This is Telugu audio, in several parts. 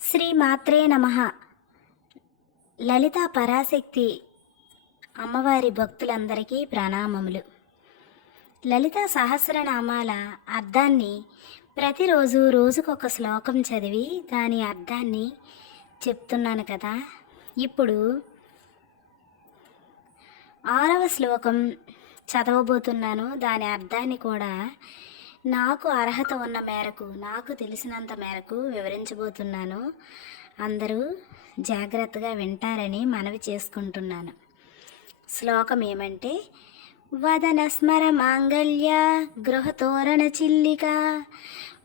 శ్రీ మాత్రే నమ. లలిత పరాశక్తి అమ్మవారి భక్తులందరికీ ప్రణామములు. లలిత సహస్రనామాల అర్థాన్ని ప్రతిరోజు రోజుకొక శ్లోకం చదివి దాని అర్థాన్ని చెప్తున్నాను కదా. ఇప్పుడు ఆరవ శ్లోకం చదవబోతున్నాను. దాని అర్థాన్ని కూడా నాకు అర్హత ఉన్న మేరకు నాకు తెలిసినంత మేరకు వివరించబోతున్నాను. అందరూ జాగ్రత్తగా వింటారని మనవి చేసుకుంటున్నాను. శ్లోకం ఏమంటే వదన స్మర మాంగళ్య గృహతోరణ చిల్లిక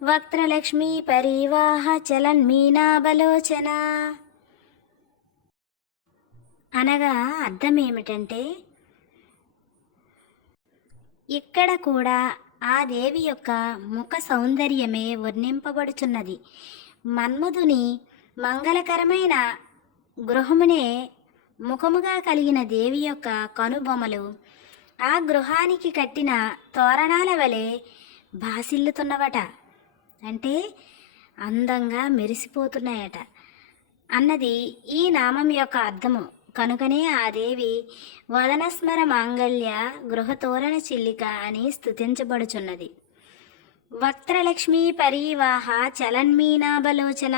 వక్త్రలక్ష్మీ పరివాహ చలన్ మీనాబలోచన అనగా అర్థం ఏమిటంటే ఇక్కడ కూడా ఆ దేవి యొక్క ముఖ సౌందర్యమే వర్ణింపబడుచున్నది. మన్మధుని మంగళకరమైన గృహమునే ముఖముగా కలిగిన దేవి యొక్క కనుబొమలు ఆ గృహానికి కట్టిన తోరణాల వలె భాసిల్లుతున్నవట. అంటే అందంగా మెరిసిపోతున్నాయట. అన్నది ఈ నామం యొక్క అర్థము. కనుకనే ఆ దేవి వదనస్మర మాంగళ్య గృహతోరణ చిల్లిక అని స్థుతించబడుచున్నది వక్త్రలక్ష్మీ పరివాహ చలన్మీనాభలోచన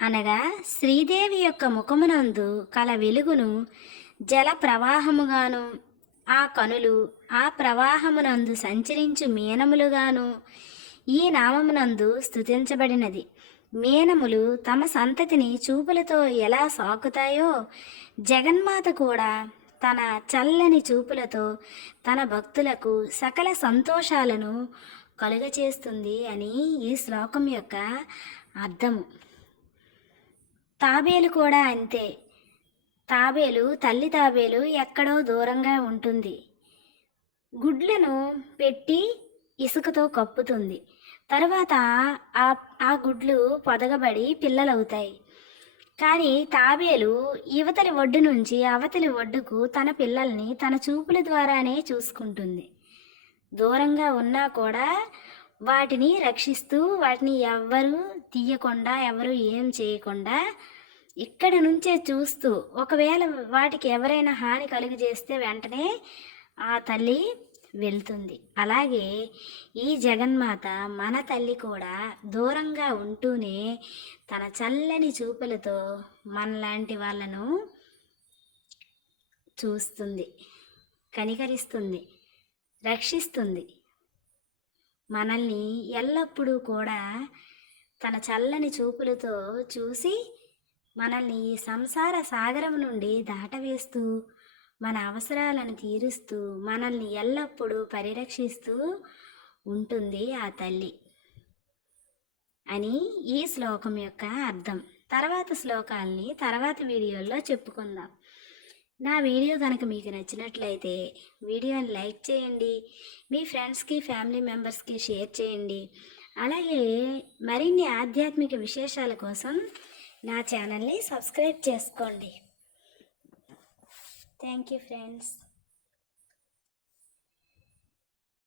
అనగా శ్రీదేవి యొక్క ముఖమునందు కల వెలుగును జల ప్రవాహముగాను ఆ కనులు ఆ ప్రవాహమునందు సంచరించు మీనములుగాను ఈ నామమునందు స్థుతించబడినది మీనములు తమ సంతతిని చూపులతో ఎలా సాకుతాయో జగన్మాత కూడా తన చల్లని చూపులతో తన భక్తులకు సకల సంతోషాలను కలుగచేస్తుంది అని ఈ శ్లోకం యొక్క అర్థము. తాబేలు కూడా అంతే. తాబేలు తల్లి తాబేలు ఎక్కడో దూరంగా ఉంటుంది. గుడ్లను పెట్టి ఇసుకతో కప్పుతుంది. తర్వాత ఆ ఆ గుడ్లు పొదగబడి పిల్లలవుతాయి. కానీ తాబేలు యువతలి ఒడ్డు నుంచి అవతలి ఒడ్డుకు తన పిల్లల్ని తన చూపుల ద్వారానే చూసుకుంటుంది. దూరంగా ఉన్నా కూడా వాటిని రక్షిస్తూ వాటిని ఎవ్వరూ తీయకుండా ఎవరు ఏం చేయకుండా ఇక్కడి నుంచే చూస్తూ ఒకవేళ వాటికి ఎవరైనా హాని కలుగజేస్తే వెంటనే ఆ తల్లి వెళ్తుంది. అలాగే ఈ జగన్మాత మన తల్లి కూడా దూరంగా ఉంటూనే తన చల్లని చూపులతో మనలాంటి వాళ్ళను చూస్తుంది కనికరిస్తుంది రక్షిస్తుంది. మనల్ని ఎల్లప్పుడూ కూడా తన చల్లని చూపులతో చూసి మనల్ని ఈ సంసార సాగరం నుండి దాటవేస్తూ మన అవసరాలను తీరుస్తూ మనల్ని ఎల్లప్పుడూ పరిరక్షిస్తూ ఉంటుంది ఆ తల్లి అని ఈ శ్లోకం యొక్క అర్థం. తర్వాత శ్లోకాల్ని తర్వాత వీడియోల్లో చెప్పుకుందాం. నా వీడియో కనుక మీకు నచ్చినట్లయితే వీడియోని లైక్ చేయండి మీ ఫ్రెండ్స్కి ఫ్యామిలీ మెంబర్స్కి షేర్ చేయండి. అలాగే మరిన్ని ఆధ్యాత్మిక విశేషాల కోసం నా ఛానల్ని సబ్స్క్రైబ్ చేసుకోండి. Thank you, friends.